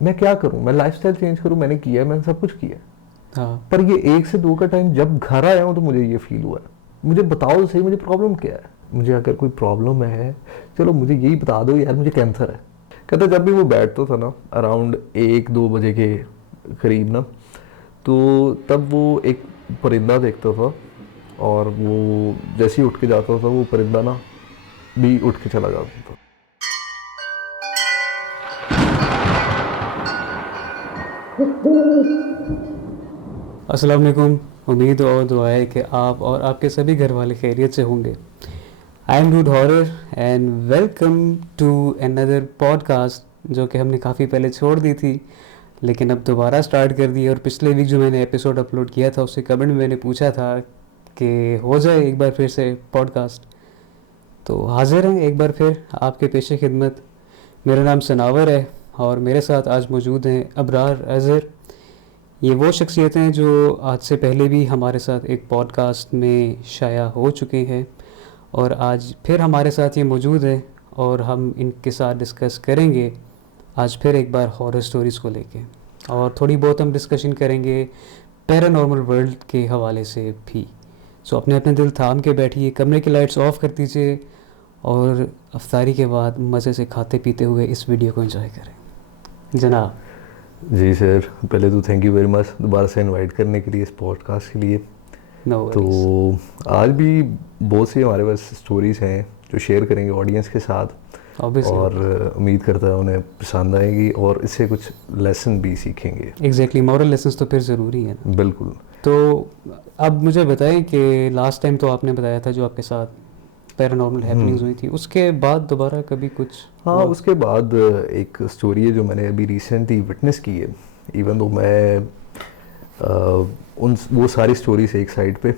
मैं क्या करूं, मैं लाइफस्टाइल चेंज करूं, मैंने किया है, मैंने सब कुछ किया है। हाँ। पर ये 1 से 2 का टाइम जब घर आया हूं तो मुझे ये फील हुआ है। मुझे बताओ तो सही, मुझे प्रॉब्लम क्या है। मुझे अगर कोई प्रॉब्लम है, चलो मुझे यही बता दो यार, मुझे कैंसर है। कहता जब भी वो बैठता था ना अराउंड 1-2 बजे के करीब ना, तो तब वो एक परिंदा देखता था, और वो जैसे ही उठ के जाता था वो परिंदा ना भी उठ के चला जाता था। अस्सलाम वालेकुम। उम्मीद और दुआ है कि आप और आपके सभी घर वाले खैरियत से होंगे। I am Dude Horror and welcome to another podcast जो कि हमने काफ़ी पहले छोड़ दी थी, लेकिन अब दोबारा स्टार्ट कर दी। और पिछले वीक जो मैंने एपिसोड अपलोड किया था उससे कमेंट में मैंने पूछा था कि हो जाए एक बार फिर से पॉडकास्ट, तो हाजिर हैं एक बार फिर आपके पेशे खिदमत। मेरा नाम सनावर है और मेरे साथ आज मौजूद हैं अबरार अज़हर। ये वो शख्सियतें हैं जो आज से पहले भी हमारे साथ एक पॉडकास्ट में शाया हो चुके हैं और आज फिर हमारे साथ ये मौजूद है, और हम इनके साथ डिस्कस करेंगे आज फिर एक बार हॉरर स्टोरीज़ को लेके, और थोड़ी बहुत हम डिस्कशन करेंगे पैरानॉर्मल वर्ल्ड के हवाले से भी। सो अपने अपने दिल थाम के बैठिए, कमरे की लाइट्स ऑफ कर दीजिए और अफ्तारी के बाद मज़े से खाते पीते हुए इस वीडियो को एंजॉय करें जनाब। जी सर, पहले तो थैंक यू वेरी मच दोबारा से इनवाइट करने के लिए इस पॉडकास्ट के लिए। नो तो वरीज। आज भी बहुत सी हमारे पास स्टोरीज़ हैं जो शेयर करेंगे ऑडियंस के साथ, ऑब्वियसली और उम्मीद करता है उन्हें पसंद आएगी और इससे कुछ लेसन भी सीखेंगे। एग्जैक्टली, मॉरल लेसन्स तो फिर ज़रूरी है ना। बिल्कुल। तो अब मुझे बताएं कि लास्ट टाइम तो आपने बताया था जो आपके साथ पैरानॉर्मल हैपनिंग्स हुई थी, उसके बाद दोबारा कभी कुछ हाँ, हुआ? उसके बाद एक स्टोरी है जो मैंने अभी रिसेंटली विटनेस की है। इवन तो मैं उन वो सारी स्टोरी से एक साइड पे,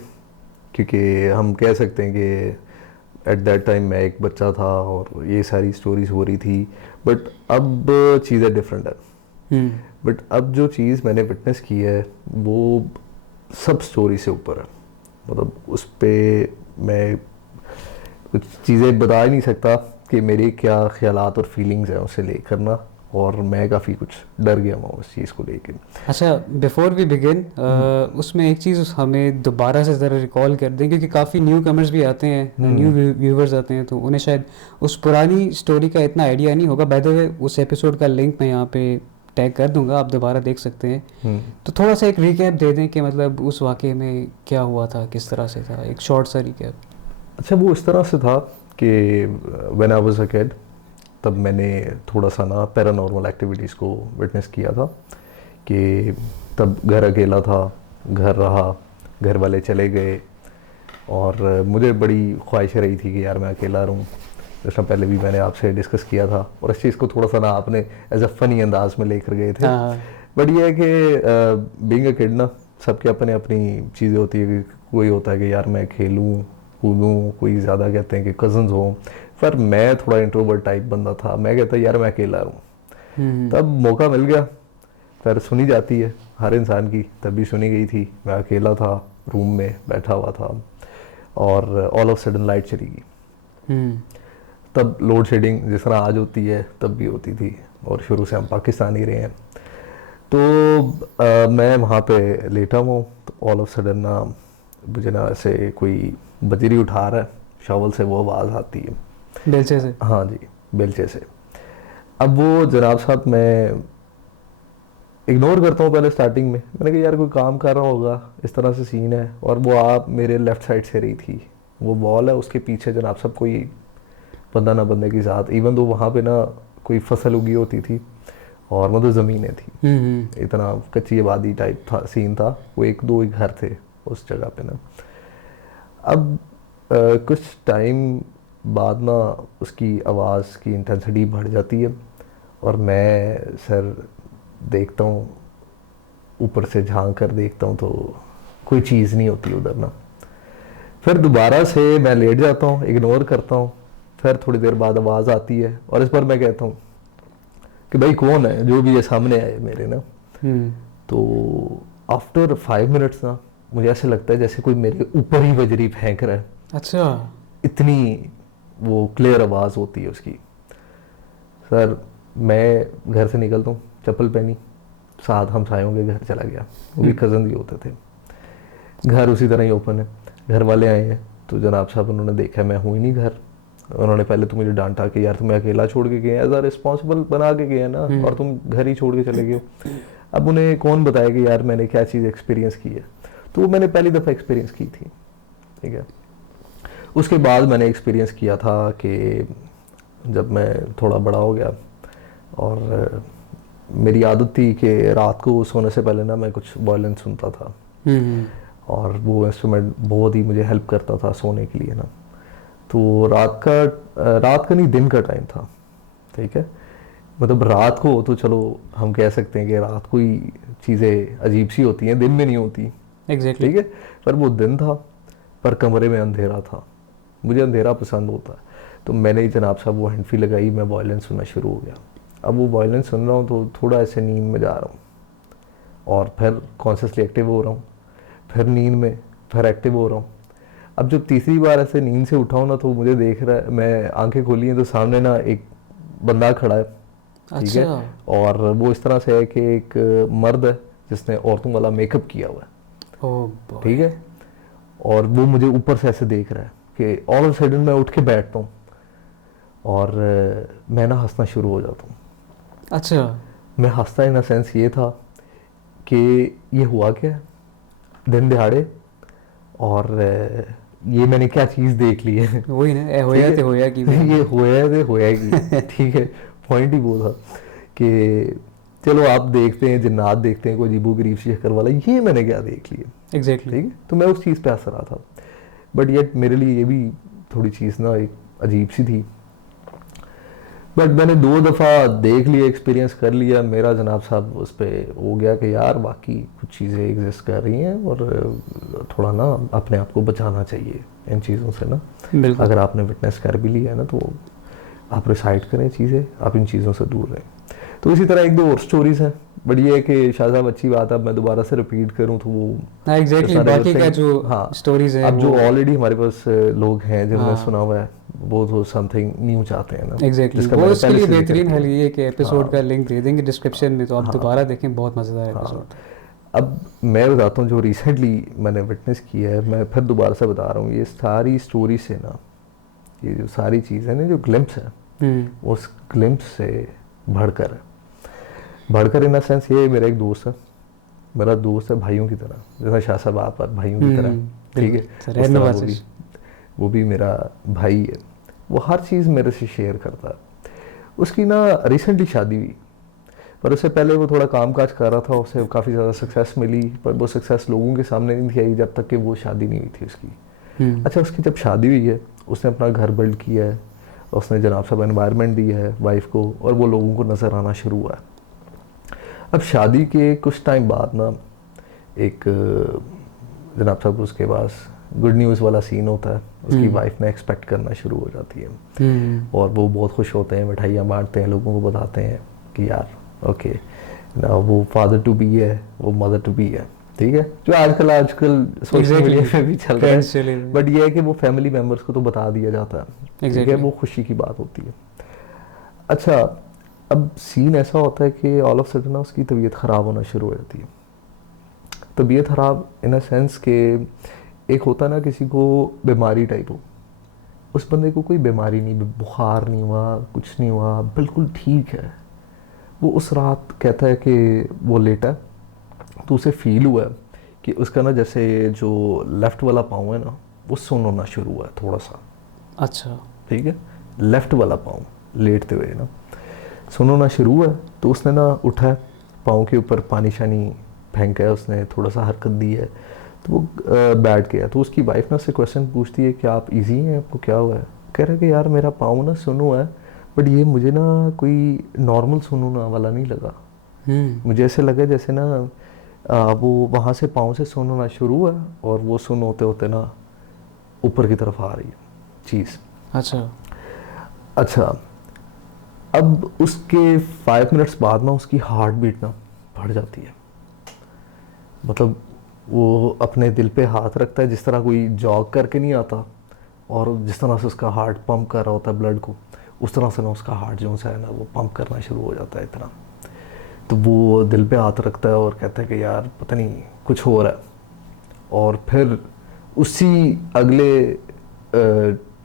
क्योंकि हम कह सकते हैं कि एट दैट टाइम मैं एक बच्चा था और ये सारी स्टोरीज हो रही थी, बट अब चीज़ें डिफरेंट है। हम्म। बट अब जो चीज़ मैंने विटनेस की है वो सब स्टोरी से ऊपर है। मतलब उस पे मैं कुछ चीज़ें बता ही नहीं सकता कि मेरे क्या ख्यालात और फीलिंग्स हैं उसे लेकर ना, और मैं काफ़ी कुछ डर गया हूँ उस चीज़ को लेकर। अच्छा, बिफोर वी बिगिन उसमें एक चीज़ हमें दोबारा से ज़रा रिकॉल कर दें, क्योंकि काफ़ी न्यू कमर्स भी आते हैं, न्यू व्यूवर्स आते हैं, तो उन्हें शायद उस पुरानी स्टोरी का इतना आइडिया नहीं होगा। बाय द वे उस एपिसोड का लिंक मैं यहाँ पे टैग कर दूंगा, आप दोबारा देख सकते हैं। तो थोड़ा सा एक रिकैप दे दें कि मतलब उस वाक़े में क्या हुआ था, किस तरह से था, एक शॉर्ट सा रिकैप। अच्छा, वो इस तरह से था कि when I was a kid, तब मैंने थोड़ा सा ना पैरानॉर्मल एक्टिविटीज़ को विटनेस किया था। कि तब घर अकेला था, घर रहा, घर वाले चले गए, और मुझे बड़ी ख्वाहिश रही थी कि यार मैं अकेला रहूं। जैसा पहले भी मैंने आपसे डिस्कस किया था, और इस चीज़ को थोड़ा सा ना आपने एज अ फनी अंदाज में लेकर गए थे। हाँ हाँ। बट ये है कि बीइंग अ किड ना, सबके अपने अपनी चीज़ें होती है कि कोई होता है कि यार मैं खेलूँ कूदूँ, कोई ज़्यादा कहते हैं कि कज़न्स हों। पर मैं थोड़ा इंट्रोवर्ट टाइप बंदा था, मैं कहता यार मैं अकेला रहूँ। हम्म। तब मौका मिल गया, फिर सुनी जाती है हर इंसान की, तब भी सुनी गई थी। मैं अकेला था, रूम में बैठा हुआ था, और ऑल ऑफ सडन लाइट चली गई। हम्म। तब लोड शेडिंग जिस तरह आज होती है तब भी होती थी, और शुरू से हम पाकिस्तान ही रहे हैं। तो मैं वहाँ पे लेटा हुआ हूँ, तो ऑल ऑफ सडन ना मुझे ना ऐसे कोई बजरी उठा रहा है, शॉवल से वो आवाज़ आती है। बेलचे से। हाँ जी, बेलचे से। अब वो जनाब साहब मैं इग्नोर करता हूँ। पहले स्टार्टिंग में मैंने कहा यार कोई काम कर रहा होगा, इस तरह से सीन है, और वो आप मेरे लेफ़्ट साइड से रही थी। वो वॉल है, उसके पीछे जनाब साहब कोई बंदा ना बंदे की ज़ात। इवन तो वहाँ पे ना कोई फसल उगी होती थी, और मतलब ज़मीनें थी, हम्म। इतना कच्ची आबादी टाइप था, सीन था। वो 1-2 ही घर थे उस जगह पे ना। अब कुछ टाइम बाद ना उसकी आवाज़ की इंटेंसिटी बढ़ जाती है, और मैं सर देखता हूँ, ऊपर से झांक कर देखता हूँ तो कोई चीज़ नहीं होती उधर ना। फिर दोबारा से मैं लेट जाता हूँ, इग्नोर करता हूँ। फिर थोड़ी देर बाद आवाज़ आती है, और इस पर मैं कहता हूँ कि भाई कौन है जो भी ये सामने आए मेरे ना। हम्म। तो आफ्टर 5 मिनट्स ना मुझे ऐसे लगता है जैसे कोई मेरे ऊपर ही बजरी फेंक रहा है। अच्छा। इतनी वो क्लियर आवाज़ होती है उसकी। सर मैं घर से निकलता हूँ, चप्पल पहनी, साथ हम सायों के घर चला गया, वो भी कज़न भी होते थे। घर उसी तरह ही ओपन है, घर वाले आए हैं तो जनाब साहब उन्होंने देखा मैं हूँ ही नहीं घर। उन्होंने पहले तो मुझे डांटा कि यार तुम्हें अकेला छोड़ के गए, एज अ रिस्पॉन्सिबल बना के गए ना, और तुम घर ही छोड़ के चले गए हो। अब उन्हें कौन बताया कि यार मैंने क्या चीज़ एक्सपीरियंस की है, तो वो मैंने पहली दफ़ा एक्सपीरियंस की थी, ठीक है। उसके बाद मैंने एक्सपीरियंस किया था कि जब मैं थोड़ा बड़ा हो गया और मेरी आदत थी कि रात को सोने से पहले ना मैं कुछ वायलिन सुनता था, और वो इंस्ट्रूमेंट बहुत ही मुझे हेल्प करता था सोने के लिए ना। तो रात का नहीं, दिन का टाइम था, ठीक है। मतलब रात को तो चलो हम कह सकते हैं कि रात को ही चीज़ें अजीब सी होती हैं, दिन में नहीं होती, एग्जैक्टली ठीक है। पर वो दिन था, पर कमरे में अंधेरा था, मुझे अंधेरा पसंद होता है। तो मैंने जनाब साहब वो हैंडफ्री लगाई, मैं वायलिन सुनना शुरू हो गया। अब वो वायलिन सुन रहा हूँ तो थोड़ा ऐसे नींद में जा रहा हूँ, और फिर कॉन्शियसली एक्टिव हो रहा हूँ, फिर नींद में, फिर एक्टिव हो रहा हूँ। अब जब तीसरी बार ऐसे नींद से उठाऊँ ना, तो मुझे देख रहा है, मैं आंखें खोली हैं तो सामने ना एक बंदा खड़ा है, ठीक है। अच्छा। और वो इस तरह से है कि एक मर्द है जिसने औरतों वाला मेकअप किया हुआ है, ओह बॉय। ठीक है। और वो मुझे ऊपर से ऐसे देख रहा है कि ऑल ऑफ सडन मैं उठ के बैठता हूँ और मैं ना हंसना शुरू हो जाता हूँ। अच्छा। मैं हंसता इन सेंस ये था कि ये हुआ क्या है, दिन दिहाड़े, और ये मैंने क्या चीज़ देख ली है। वही ना, ए ठीक होया है, ते होया की ये होया थे होया की, ठीक है। पॉइंट ही वो था कि चलो आप देखते हैं जिन्नात देखते हैं कोई अजीबो गरीब सी शक्ल वाला, ये मैंने क्या देख लिया, एग्जैक्टली। ठीक है। तो मैं उस चीज़ पे हंस रहा था, बट ये मेरे लिए ये भी थोड़ी चीज़ ना एक अजीब सी थी। बट मैंने 2 दफ़ा देख लिया, एक्सपीरियंस कर लिया, मेरा जनाब साहब उस पर हो गया कि यार वाकई कुछ चीज़ें एग्जिस्ट कर रही हैं, और थोड़ा ना अपने आप को बचाना चाहिए इन चीज़ों से ना। बिल्कुल। अगर आपने विटनेस कर भी लिया है ना, तो आप रिसाइड करें चीज़ें, आप इन चीज़ों से दूर रहें। तो इसी तरह एक दो और स्टोरीज़ हैं, बट ये है कि शाह साहब अच्छी बात है, अब मैं दोबारा से रिपीट करूं तो वो हाँ एग्जैक्टली, सारे बाकी वैसे का ही, जो हाँ। स्टोरीज है अब वो। जो ऑलरेडी हमारे पास लोग हैं जिन्होंने सुना हाँ हुआ है, वो तो समथिंग न्यू चाहते हैं ना, एग्जैक्टली, जिसका वो मैंने इसके पहले लिए से जिक्र बेहतरीन किया। हल ये है कि एपिसोड का हाँ, लिंक दे देंगे डिस्क्रिप्शन में, तो आप दोबारा हाँ, देखें, बहुत मज़ेदार एपिसोड हाँ। था। अब मैं बताता हूँ जो रिसेंटली मैंने विटनेस किया है, मैं फिर दोबारा से बता रहा हूँ, ये सारी स्टोरी से ना, ये जो सारी चीज़ है ना, जो ग्लिम्प्स है, उस ग्लिम्प्स से बढ़कर है। बढ़कर इन सेंस ये मेरा एक दोस्त है, मेरा दोस्त है भाइयों की तरह, जैसा शाह साहब आप भाइयों की तरह, ठीक बिल्कुल है। सर, उस तरह नवाजिश। वो भी मेरा भाई है। वो हर चीज़ मेरे से शेयर करता है। उसकी ना रिसेंटली शादी हुई, पर उससे पहले वो थोड़ा काम काज कर रहा था, उसे काफ़ी ज़्यादा सक्सेस मिली, पर वो सक्सेस लोगों के सामने नहीं थी आई जब तक कि वो शादी नहीं हुई थी उसकी। अच्छा, उसकी जब शादी हुई है, उसने अपना घर बिल्ड किया है, उसने जनाब साहब एनवायरनमेंट दी है वाइफ को, और वो लोगों को नज़र आना शुरू हुआ है। अब शादी के कुछ टाइम बाद ना एक जनाब साहब उसके पास गुड न्यूज़ वाला सीन होता है, उसकी वाइफ ने एक्सपेक्ट करना शुरू हो जाती है, और वो बहुत खुश होते हैं, मिठाइयाँ बांटते हैं, लोगों को बताते हैं कि यार ओके ना, वो फादर टू बी है, वो मदर टू बी है, ठीक है, जो आजकल सोशल मीडिया पे भी चल रहा है। बट ये है कि वो फैमिली मेम्बर्स को तो बता दिया जाता है, ठीक है, वो खुशी की बात होती है। अच्छा, अब सीन ऐसा होता है कि ऑल ऑफ सडन ना उसकी तबीयत ख़राब होना शुरू हो जाती है। तबीयत ख़राब इन अ सेंस के, एक होता है ना किसी को बीमारी टाइप हो, उस बंदे को कोई बीमारी नहीं, बुखार नहीं हुआ, कुछ नहीं हुआ, बिल्कुल ठीक है। वो उस रात कहता है कि वो लेटा, तो उसे फील हुआ कि उसका ना जैसे जो लेफ़्ट वाला पाँव है ना, वो सुन्न होना शुरू हुआ है थोड़ा सा। अच्छा, ठीक है, लेफ़्ट वाला पाँव लेटते हुए ना सुन्न होना शुरू हुआ है। तो उसने ना उठा, पाँव के ऊपर पानी शानी फेंका है, उसने थोड़ा सा हरकत दी है, तो वो बैठ गया। तो उसकी वाइफ ना उससे क्वेश्चन पूछती है कि आप इजी हैं, आपको क्या हुआ है? कह रहा है कि यार मेरा पाँव ना सुन्न हुआ है, बट ये मुझे ना कोई नॉर्मल सुन्न होने वाला नहीं लगा। मुझे ऐसे लगा जैसे ना वो वहाँ से पाँव से सुन्न होना शुरू हुआ, और वो सुन्न होते होते ना ऊपर की तरफ आ रही है चीज़। अच्छा, अब उसके 5 मिनट्स बाद ना उसकी हार्ट बीट ना बढ़ जाती है। मतलब वो अपने दिल पे हाथ रखता है, जिस तरह कोई जॉग करके नहीं आता, और जिस तरह से उसका हार्ट पंप कर रहा होता है ब्लड को, उस तरह से ना उसका हार्ट जो है ना वो पंप करना शुरू हो जाता है इतना। तो वो दिल पे हाथ रखता है और कहता है कि यार पता नहीं कुछ हो रहा है। और फिर उसी अगले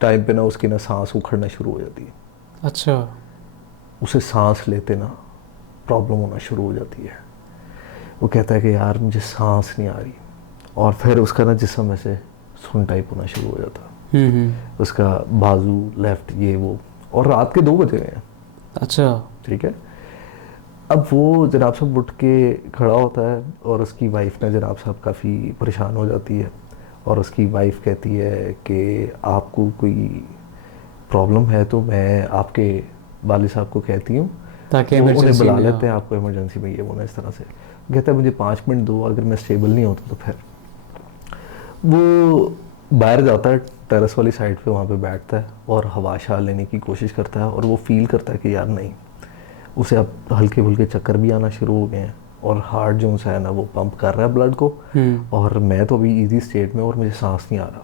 टाइम पे ना उसकी ना सांस उखड़ना शुरू हो जाती है। अच्छा। उसे सांस लेते ना प्रॉब्लम होना शुरू हो जाती है। वो कहता है कि यार मुझे सांस नहीं आ रही। और फिर उसका ना जिस्म ऐसे सुन टाइप होना शुरू हो जाता है। उसका बाजू लेफ्ट ये वो। और रात के 2 बजे हैं। अच्छा। ठीक है। अब वो जनाब साहब उठ के खड़ा होता है और उसकी वाइफ ने जनाब साहब काफ़ी परेशान हो जाती है। और उसकी वाइफ कहती है कि आपको कोई प्रॉब्लम है तो मैं आपके वालिद साहब को कहती हूँ, ताकि वो उन्हें इमरजेंसी बुला में, लेते हैं हाँ। आपको इमरजेंसी में, ये वो ना इस तरह से। कहता है मुझे 5 मिनट दो, अगर मैं स्टेबल नहीं होता तो फिर। वो बाहर जाता है टेरेस वाली साइड पे, वहाँ पे बैठता है और हवा शाह लेने की कोशिश करता है। और वो फील करता है कि यार नहीं, उसे अब हल्के फुल्के चक्कर भी आना शुरू हो गए हैं और हार्ट जो है ना वो पंप कर रहा है ब्लड को। और मैं तो अभी इजी स्टेट में और मुझे सांस नहीं आ रहा।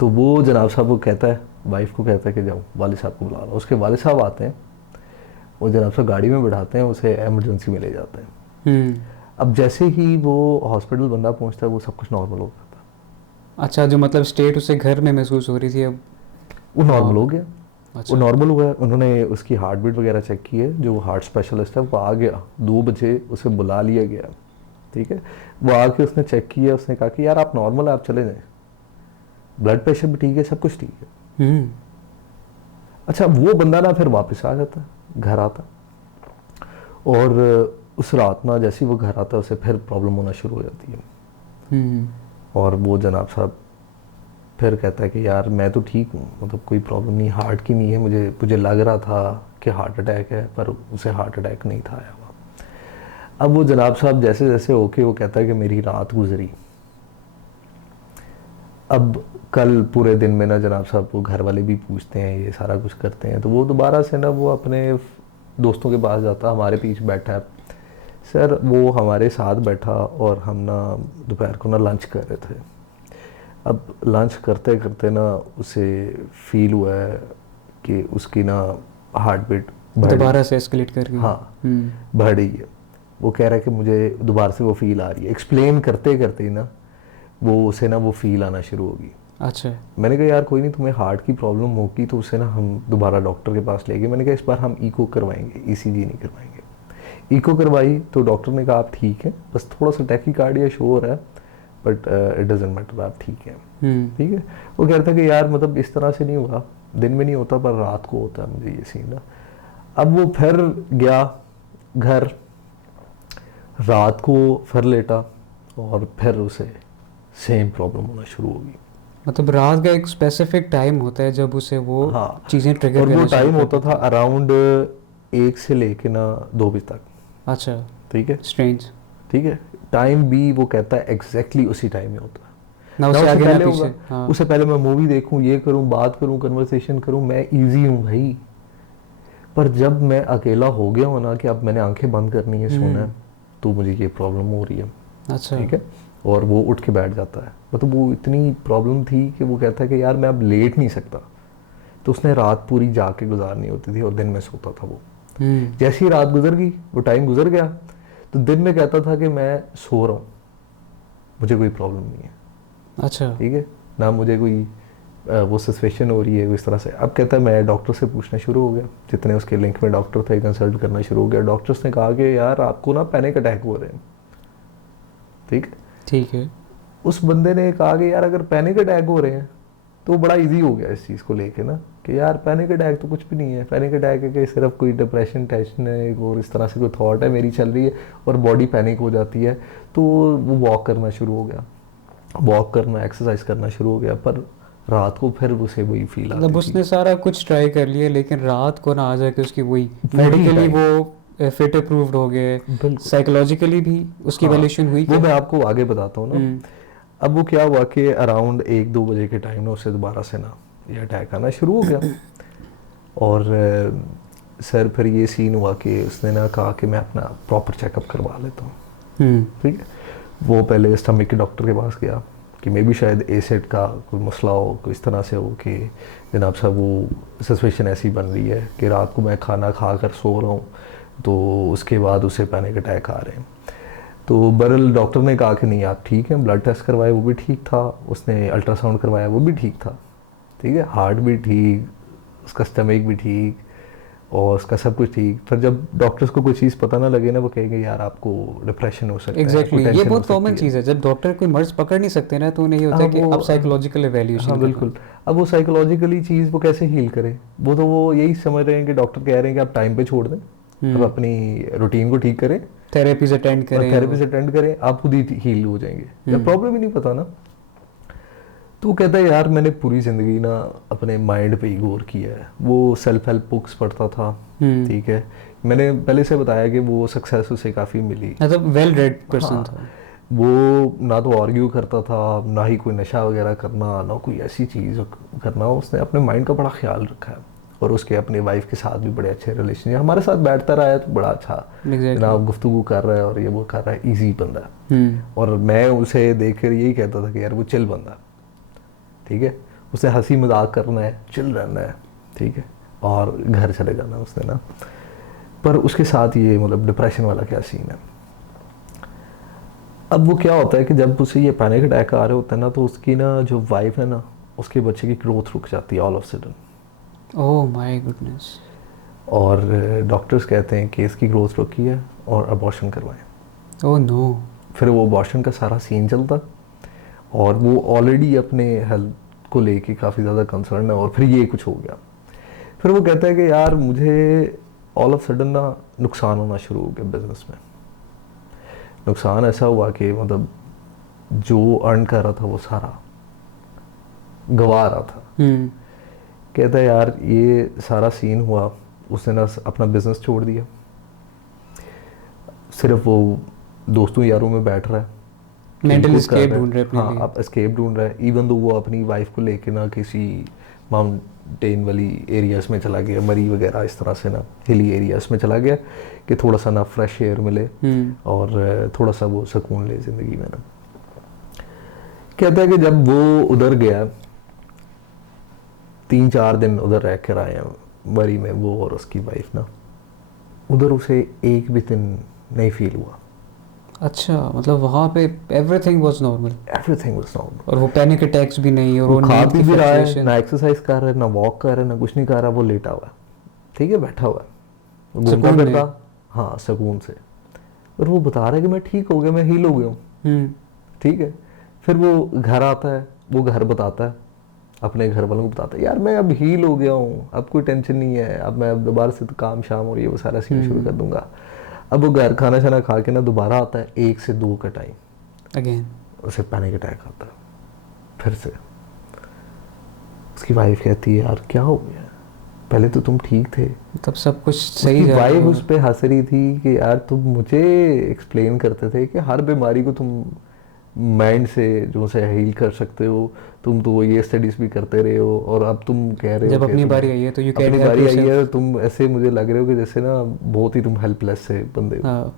तो वो जनाब साहब को कहता है, वाइफ को कहता है कि जाओ वालिद साहब को बुला लो। उसके वालिद साहब आते हैं, वो जनाब साहब गाड़ी में बैठाते हैं, उसे एमरजेंसी में ले जाते हैं। अब जैसे ही वो हॉस्पिटल बंदा पहुंचता है वो सब कुछ नॉर्मल हो जाता है। अच्छा, जो मतलब स्टेट उसे घर में महसूस हो रही थी अब। वो नॉर्मल हो हाँ। गया। वो अच्छा। नॉर्मल हुआ है। उन्होंने उसकी हार्ट बीट वगैरह चेक की है। जो हार्ट स्पेशलिस्ट है वो आ गया 2 बजे, उसे बुला लिया गया। ठीक है। वो आके उसने चेक किया, उसने कहा कि यार आप नॉर्मल है, आप चले जाएं, ब्लड प्रेशर भी ठीक है, सब कुछ ठीक है। अच्छा, वो बंदा ना फिर वापस आ जाता है, घर आता। और उस रात ना जैसे ही वो घर आता है उसे फिर प्रॉब्लम होना शुरू हो जाती है। और वो जनाब साहब फिर कहता है कि यार मैं तो ठीक हूँ, मतलब कोई प्रॉब्लम नहीं, हार्ट की नहीं है, मुझे लग रहा था कि हार्ट अटैक है, पर उसे हार्ट अटैक नहीं था आया हुआ। अब वो जनाब साहब जैसे जैसे ओके, वो कहता है कि मेरी रात गुजरी। अब कल पूरे दिन में ना जनाब साहब वो घर वाले भी पूछते हैं, ये सारा कुछ करते हैं, तो वो दोबारा से ना वो अपने दोस्तों के पास जाता, हमारे पीछे बैठा है सर, वो हमारे साथ बैठा और हम ना दोपहर को ना लंच कर रहे थे। अब लंच करते करते ना उसे फील हुआ है कि उसकी ना हार्ट बीट दोबारा से एस्केलेट कर गई। हाँ, बढ़ रही है। वो कह रहा है कि मुझे दोबारा से वो फील आ रही है। एक्सप्लेन करते करते ही ना वो उसे ना वो फील आना शुरू होगी। अच्छा। मैंने कहा यार कोई नहीं, तुम्हें हार्ट की प्रॉब्लम होगी तो उसे ना हम दोबारा डॉक्टर के पास ले गए। मैंने कहा इस बार हम ईको करवाएंगे, ईसीजी नहीं करवाएंगे। ईको करवाई तो डॉक्टर ने कहा आप ठीक है, बस थोड़ा सा टैकीकार्डिया शो हो रहा है, बट इट डजंट मैटर, आप ठीक है। ठीक है। वो कह रहा था कि यार मतलब इस तरह से नहीं हुआ, दिन में नहीं होता पर रात को होता है मुझे ये सीन ना। अब वो फिर गया घर, रात को फिर लेटा और फिर उसे सेम प्रॉब्लम होना शुरू हो गई। मतलब रात का एक स्पेसिफिक टाइम होता है जब उसे वो हाँ, चीज़ें ट्रिगर और वो करना शुरू टाइम होता करती था थी। अराउंड 1 से लेके ना 2 बजे तक। अच्छा। ठीक है। स्ट्रेंज। ठीक है। टाइम भी वो कहता है एग्जैक्टली उसी टाइम में होता है, ना ना उसे उससे आगे ना पहले होगा। पीछे, हाँ। उससे पहले मैं मूवी देखूं, ये करूं, बात करूं, कन्वर्सेशन करूं, मैं इजी हूं भाई। पर जब मैं अकेला हो गया हूं ना कि अब मैंने आंखें बंद करनी है, सोना है, तो मुझे ये प्रॉब्लम हो रही है। अच्छा। ठीक है। और वो उठ के बैठ जाता है। मतलब वो इतनी प्रॉब्लम थी कि वो कहता है कि यार मैं अब लेट नहीं सकता। तो उसने रात पूरी जाके गुजारनी होती थी और दिन में सोता था वो। जैसी ही रात गुजर गई, वो टाइम गुजर गया, तो दिन में कहता था कि मैं सो रहा हूँ, मुझे कोई प्रॉब्लम नहीं है। अच्छा। ठीक है। ना मुझे कोई वो सस्पेशन हो रही है इस तरह से। अब कहता है मैं डॉक्टर से पूछना शुरू हो गया, जितने उसके लिंक में डॉक्टर थे कंसल्ट करना शुरू हो गया। डॉक्टर्स ने कहा कि यार आपको ना पैनिक अटैक हो रहे हैं। ठीक है। ठीक है। उस बंदे ने कहा कि यार अगर पैनिक अटैक हो रहे हैं तो बड़ा इजी हो गया इस चीज़ को लेके ना कि यार पैनिक अटैक तो कुछ भी नहीं है। पैनिक अटैक है कि सिर्फ कोई डिप्रेशन टेंशन है और इस तरह से कोई थॉट है मेरी चल रही है और बॉडी पैनिक हो जाती है। तो वो वॉक करना शुरू हो गया, वॉक करना, एक्सरसाइज करना शुरू हो गया। पर रात को फिर उसे वही फील आती मतलब थी। उसने सारा कुछ ट्राई कर लिया, लेकिन रात को ना आ जाके उसकी वही वही मेडिकली time। वो फिट अप्रूव्ड हो गए, बिल्कुल। साइकोलॉजिकली भी उसकी हाँ, वैल्यूएशन हुई वो क्या? मैं आपको आगे बताता हूँ ना। अब वो क्या हुआ कि अराउंड 1-2 बजे के टाइम में उसे दोबारा से ना ये अटैक आना शुरू हो गया। और सर फिर ये सीन हुआ कि उसने ना कहा कि मैं अपना प्रॉपर चेकअप करवा लेता हूँ। ठीक है। वो पहले स्टमक के डॉक्टर के पास गया कि मे भी शायद एसिड का कोई मसला हो, कोई इस तरह से हो कि जनाब साहब वो सस्पेशन ऐसी बन रही है कि रात को मैं खाना खा कर सो रहा हूँ, तो उसके बाद उसे पैनिक अटैक आ रहे हैं। तो बहरहाल डॉक्टर ने कहा कि नहीं आप ठीक हैं, ब्लड टेस्ट करवाए वो भी ठीक था, उसने अल्ट्रासाउंड करवाया वो भी ठीक था, ठीक है, हार्ट भी ठीक, उसका स्टमक भी ठीक और उसका सब कुछ ठीक। पर जब डॉक्टर्स को कोई चीज़ पता ना लगे ना, वो कहेंगे यार आपको डिप्रेशन हो सकता है, एग्जैक्टली आपको ये टेंशन हो बहुत कॉमन सकती है। चीज़ है, जब डॉक्टर कोई मर्ज पकड़ नहीं सकते ना, तो उन्हें ये होता है अब कि वो आप साइकोलॉजिकल एवेल्यूशन हाँ करवाएं। बिल्कुल। अब वो साइकोलॉजिकली चीज़ वो कैसे हील करे, वो तो वो यही समझ रहे हैं कि डॉक्टर कह रहे हैं कि आप टाइम पे छोड़ दें, अब अपनी रूटीन को ठीक करें थेरेपीज अटेंड और करें थेरेपी से अटेंड करें, आप खुद ही हील हो जाएंगे, जब प्रॉब्लम ही नहीं पता ना। तो वो कहता है यार मैंने पूरी ज़िंदगी ना अपने माइंड पे ही गौर किया है, वो सेल्फ हेल्प बुक्स पढ़ता था, ठीक है, मैंने पहले से बताया कि वो सक्सेस उसे काफ़ी मिली। मतलब वेल रेड पर्सन हाँ, था। वो ना तो आर्ग्यू करता था, ना ही कोई नशा वगैरह करना, ना कोई ऐसी चीज़ करना, उसने अपने माइंड का बड़ा ख्याल रखा है। और उसके अपने वाइफ के साथ भी बड़े अच्छे रिलेशन है, हमारे साथ बैठता रहा है तो बड़ा अच्छा एग्जैक्टली। जनाब गुफ्तगू कर रहा है और ये वो कर रहा है, ईजी बंदा है। और मैं उसे देख कर यही कहता था कि यार वो चिल बंदा, ठीक है, उसे हंसी मजाक करना है, चिल रहना है, ठीक है, और घर चले जाना उसने ना। पर उसके साथ ये मतलब डिप्रेशन वाला क्या सीन है। अब वो क्या होता है कि जब उसे ये पैनिक अटैक आ रहे होता है ना, तो उसकी ना जो वाइफ है ना, उसके बच्चे की ग्रोथ रुक जाती है all of sudden. Oh my goodness. और डॉक्टर्स कहते हैं कि इसकी ग्रोथ रुकी है और अबॉर्शन करवाएं। Oh no. फिर वो अबॉर्शन का सारा सीन चलता और वो ऑलरेडी अपने हेल्थ को लेके काफ़ी ज़्यादा कंसर्न है और फिर ये कुछ हो गया। फिर वो कहता है कि यार मुझे ऑल ऑफ सडन ना नुकसान होना शुरू हो गया बिजनेस में। नुकसान ऐसा हुआ कि मतलब जो अर्न कर रहा था वो सारा गंवा रहा था। कहता है यार ये सारा सीन हुआ, उसने ना अपना बिजनेस छोड़ दिया, सिर्फ वो दोस्तों यारों में बैठ रहा है, मेंटल खेल कूद कर एस्केप रहा है। ढूंढ रहे अपने हाँ, लिए। अब एस्केप ढूंढ रहा है, इवन दो वो अपनी वाइफ को लेके ना किसी माउंटेन वाली एरियाज में चला गया, मरी वगैरह इस तरह से ना हिली एरियाज में चला गया कि थोड़ा सा ना फ्रेश एयर मिले और थोड़ा सा वो सुकून ले ज़िंदगी में ना। कहता है कि जब वो उधर गया, 3-4 दिन उधर रह कर आए हैं मरी में, वो और उसकी वाइफ ना, उधर उसे एक भी दिन नहीं फील हुआ। अच्छा, मतलब वहाँ पे everything was normal. Everything was normal. और वो पैनिक अटैक्स भी नहीं, और वो वो खा नींद पी की भी रहा है, फ्लक्चुएशन। ना एक्सरसाइज कर रहा है, ना वॉक कर रहा है, ना कुछ नहीं कर रहा, वो लेटा हुआ है, ठीक है, बैठा हुआ है, घूमता सुकून में। फिरता, हाँ सुकून से। और वो बता रहा है कि मैं ठीक हो गया, मैं हील हो गया हूँ, ठीक है। फिर वो घर आता है, वो घर बताता है, अपने घर वालों को बताता है यार मैं अब हील हो गया हूँ, अब कोई टेंशन नहीं है, अब मैं अब दोबारा से तो काम शाम और ये वो सारा सीन शुरू कर दूंगा। अब वो घर खाना शाना खा के ना दोबारा आता है 1 से 2 का टाइम, अगेन उसे पैनिक अटैक आता है फिर से। उसकी वाइफ कहती है यार क्या हो गया, पहले तो तुम ठीक थे। तब सब कुछ सही उसकी जा रहा वाइफ था। उस पे हंस रही थी कि यार तुम मुझे एक्सप्लेन करते थे कि हर बीमारी को तुम माइंड से जो से हील कर सकते हो, तुम तो ये स्टडीज भी करते रहे हो, और अब तुम कह रहे हो जब कि अपनी तुम बारी आई है तो यू कैन अपनी हेल्प बारी आई योरसेल्फ। है, तुम ऐसे मुझे लग रहे हो कि जैसे ना बहुत ही तुम हेल्पलेस से बंदे हो। हाँ।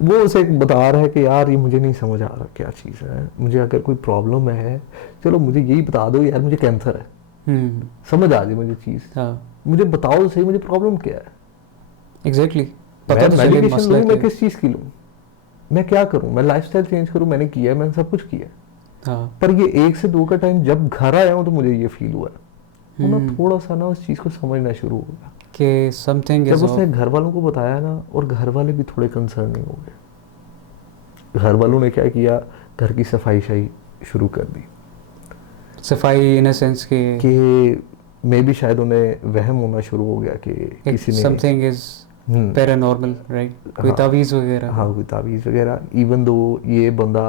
वो उसे बता रहा है कि यार ये मुझे नहीं समझ आ रहा क्या चीज़ है, मुझे अगर कोई प्रॉब्लम है चलो मुझे यही बता दो यार, मुझे कैंसर है, समझ आ जाए मुझे चीज़, हाँ मुझे बताओ तो सही मुझे प्रॉब्लम क्या है, एग्जैक्टली। पता मैं तो चले मेडिकेशन मसला लूँ, मैं क्या है। किस चीज़ की लूँ, मैं क्या करूँ, मैं लाइफस्टाइल चेंज करूँ, मैंने किया है, मैंने सब कुछ किया है। हाँ। पर ये 1 से 2 का टाइम जब घर आया हूँ तो मुझे ये फील हुआ है, तो ना थोड़ा सा ना उस चीज़ को समझना शुरू हो गया। कि समथिंग इज जब उसने ऑफ। घर वालों को बताया ना, और घर वाले भी थोड़े कंसर्निंग हो गए, घर वालों ने क्या किया, घर की सफाई शफाई शुरू कर दी सफाई इन अ सेंस कि मे भी शायद उन्हें वहम होना शुरू हो गया कि किसी ने समथिंग इज पैरानॉर्मल, राइट, कोई हाँ, तावीज़ वगैरह। हाँ कोई तावीज़ वगैरह, इवन दो ये बंदा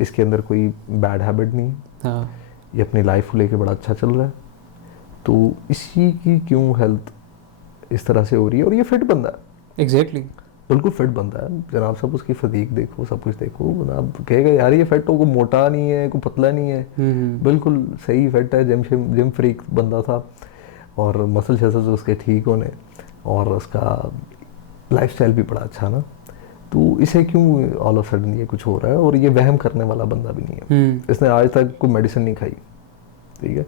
इसके अंदर कोई बैड हैबिट नहीं, हाँ ये अपनी लाइफ को लेके बड़ा अच्छा चल रहा है, तो इसी की क्यों हेल्थ इस तरह से हो रही है, और ये फिट बंदा है, एग्जैक्टली। बिल्कुल फिट बंदा है जनाब, सब उसकी फजीक देखो, सब कुछ देखो जनाब, कहेगा यार ये फिट हो, को मोटा नहीं है, को पतला नहीं है, बिल्कुल सही फिट है, जिम फ्रीक बंदा था, और मसल शसल उसके ठीक होने, और उसका लाइफस्टाइल भी बड़ा अच्छा ना, तो इसे क्यों ऑल ऑफ सडन ये कुछ हो रहा है, और ये वहम करने वाला बंदा भी नहीं है, इसने आज तक कोई मेडिसिन नहीं खाई, ठीक है,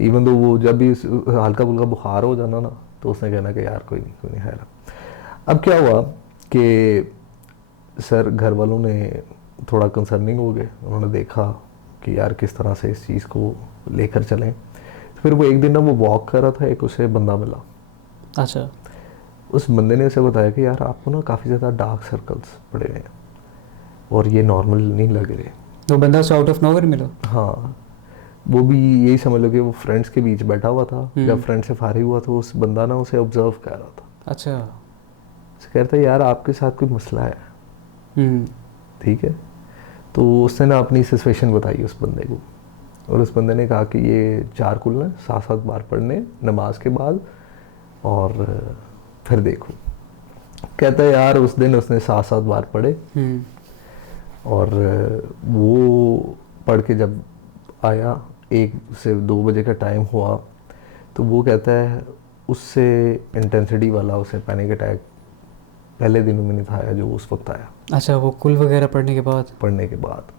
इवन दो वो जब भी हल्का फुल्का बुखार हो जाना ना, तो उसने कहना कि यार कोई नहीं खैर। अब क्या हुआ कि सर घर वालों ने थोड़ा कंसर्निंग हो गए, उन्होंने देखा कि यार किस तरह से इस चीज़ को लेकर चलें। तो फिर वो एक दिन ना वो वॉक कर रहा था, एक उसे बंदा मिला। अच्छा। उस बंदे ने उसे बताया कि यार आपको ना काफ़ी ज़्यादा डार्क सर्कल्स पड़े हुए हैं और ये नॉर्मल नहीं लग रहे। वो बंदा उसे आउट ऑफ नोवेयर मिला? हाँ, वो भी यही समझ लो कि वो फ्रेंड्स के बीच बैठा हुआ था। जब फ्रेंड से फारिग हुआ तो उस बंदा ना उसे ऑब्जर्व कर रहा था। अच्छा। उसे कहता है यार आपके साथ कोई मसला है, हम्म। ठीक है। तो उसने ना अपनी सिचुएशन बताई उस बंदे को, और उस बंदे ने कहा कि ये 4 कुल्ले 7-7 बार पढ़ने नमाज के बाद और फिर देखो। कहता है यार उस दिन उसने 7-7 बार पढ़े और वो पढ़ के जब आया 1 से 2 बजे का टाइम हुआ, तो वो कहता है उससे इंटेंसिटी वाला उसे पैनिक अटैक पहले दिनों में नहीं था आया जो उस वक्त आया। अच्छा, वो कुल वगैरह पढ़ने के बाद? पढ़ने के बाद।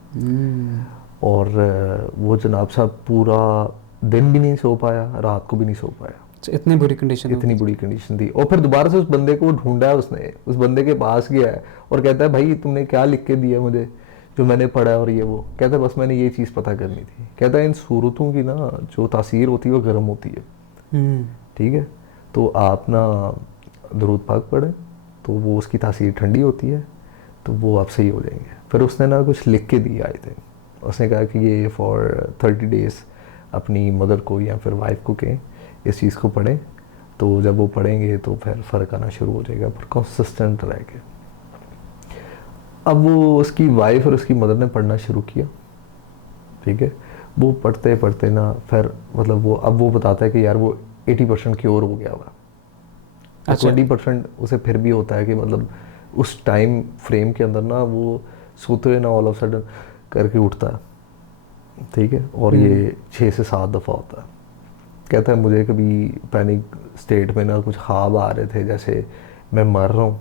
और वो जनाब साहब पूरा दिन भी नहीं सो पाया, रात को भी नहीं सो पाया। अच्छा, इतनी बुरी कंडीशन? इतनी बुरी कंडीशन थी। और फिर दोबारा से उस बंदे को ढूंढा है उसने, उस बंदे के पास गया है और कहता है भाई तुमने क्या लिख के दिया मुझे जो मैंने पढ़ा है और ये वो। कहता है बस मैंने ये चीज़ पता करनी थी। कहता है इन सूरतों की ना जो तासीर होती है वो गर्म होती है, ठीक है। तो आप ना दरूद पाक पढ़ें तो वो उसकी तासीर ठंडी होती है, तो वो आप सही हो जाएंगे। फिर उसने ना कुछ लिख के दिए आए थे, उसने कहा कि ये फॉर 30 डेज़ अपनी मदर को या फिर वाइफ को कहें इस चीज़ को पढ़ें, तो जब वो पढ़ेंगे तो फिर फ़र्क आना शुरू हो जाएगा, पर कंसिस्टेंट रह के। अब वो उसकी वाइफ और उसकी मदर ने पढ़ना शुरू किया, ठीक है। वो पढ़ते पढ़ते ना फिर मतलब वो अब वो बताता है कि यार वो 80% क्योर हो गया हुआ। अच्छा। 20% उसे फिर भी होता है कि मतलब उस टाइम फ्रेम के अंदर ना वो सोते हुए ना ऑल ऑफ सडन करके उठता है, ठीक है। और ये 6 से 7 दफ़ा होता है। कहता है मुझे कभी पैनिक स्टेट में ना कुछ ख्वाब आ रहे थे जैसे मैं मर रहा हूँ,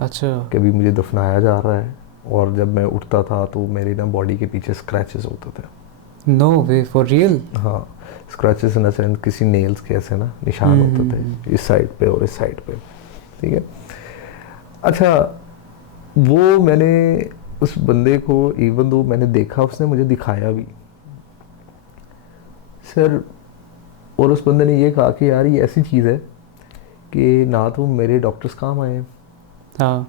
अच्छा। कभी मुझे दफनाया जा रहा है, और जब मैं उठता था तो मेरी ना बॉडी के पीछे स्क्रैचेस होते थे। No way, for real? हाँ, स्क्रैचेस इन सेंस किसी नेल्स के ऐसे ना निशान होते थे इस साइड पे और इस साइड पे, ठीक है। अच्छा, वो मैंने उस बंदे को इवन दो मैंने देखा, उसने मुझे दिखाया भी सर। और उस बंदे ने ये कहा कि यार ये ऐसी चीज़ है कि ना तो मेरे डॉक्टर्स काम आए, हाँ।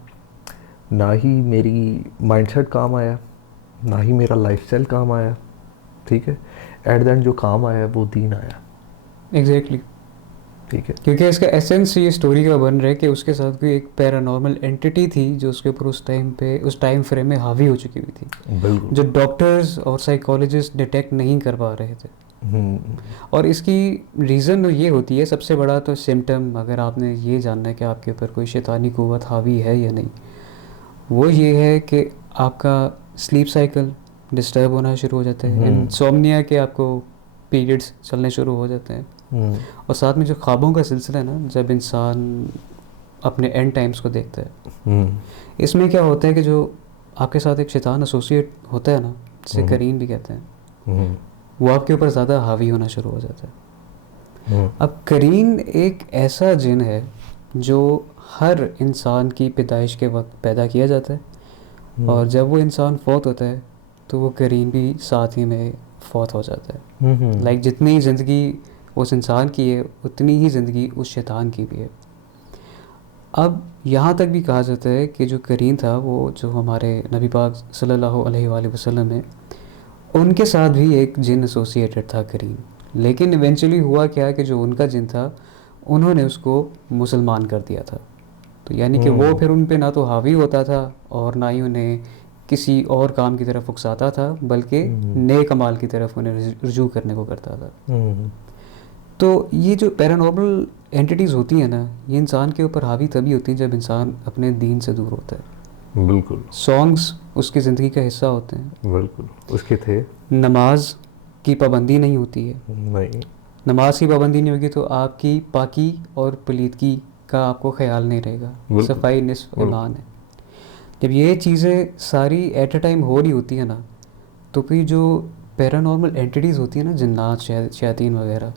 ना ही मेरी माइंडसेट काम आया, ना ही मेरा लाइफस्टाइल काम आया, ठीक है। एट द एंड जो काम आया वो दीन आया। एग्जैक्टली। ठीक है, क्योंकि इसका एसेंस ये स्टोरी का बन रहा है कि उसके साथ कोई एक पैरानॉर्मल एंटिटी थी जो उसके ऊपर उस टाइम पे उस टाइम फ्रेम में हावी हो चुकी हुई थी, बिल्कुल। जो डॉक्टर्स और साइकोलॉजिस्ट डिटेक्ट नहीं कर पा रहे थे। और इसकी रीज़न ये होती है, सबसे बड़ा तो सिम्टम, अगर आपने ये जानना है कि आपके ऊपर कोई शैतानी कुव्वत हावी है या नहीं, वो ये है कि आपका स्लीप साइकिल डिस्टर्ब होना शुरू हो जाता है। इंसोम्निया के आपको पीरियड्स चलने शुरू हो जाते हैं। और साथ में जो ख्वाबों का सिलसिला है ना, जब इंसान अपने एंड टाइम्स को देखता है, इसमें क्या होता है कि जो आपके साथ एक शैतान एसोसिएट होता है ना, जिसे करीन भी कहते हैं, वो आपके ऊपर ज़्यादा हावी होना शुरू हो जाता है। अब करीन एक ऐसा जिन है जो हर इंसान की पैदाइश के वक्त पैदा किया जाता है, और जब वो इंसान फौत होता है तो वो करीन भी साथ ही में फौत हो जाता है। लाइक जितनी ज़िंदगी उस इंसान की है उतनी ही ज़िंदगी उस शैतान की भी है। अब यहाँ तक भी कहा जाता है कि जो करीन था, वो जो हमारे नबी पाक सल्लल्लाहु अलैहि वसल्लम है, उनके साथ भी एक जिन एसोसिएटेड था करीन। लेकिन इवेंचुअली हुआ क्या कि जो उनका जिन था, उन्होंने उसको मुसलमान कर दिया था। तो यानी कि वो फिर उन पे ना तो हावी होता था और ना ही उन्हें किसी और काम की तरफ उकसाता था, बल्कि नेक अमाल की तरफ उन्हें रुजू करने को करता था। तो ये जो पैरानॉर्मल एंटिटीज़ होती हैं ना, ये इंसान के ऊपर हावी तभी होती हैं जब इंसान अपने दीन से दूर होता है। बिल्कुल। सॉन्ग्स उसकी ज़िंदगी का हिस्सा होते हैं। बिल्कुल उसके थे। नमाज की पाबंदी नहीं होती है। नहीं, नमाज की पाबंदी नहीं होगी तो आपकी पाकी और पलीदगी का आपको ख्याल नहीं रहेगा। सफाई निस्फ ईमान है। जब ये चीज़ें सारी एट अ टाइम हो रही होती है ना, तो फिर जो पैरानॉर्मल एंटिटीज़ होती है ना, जिन्नात, शयातीन वगैरह,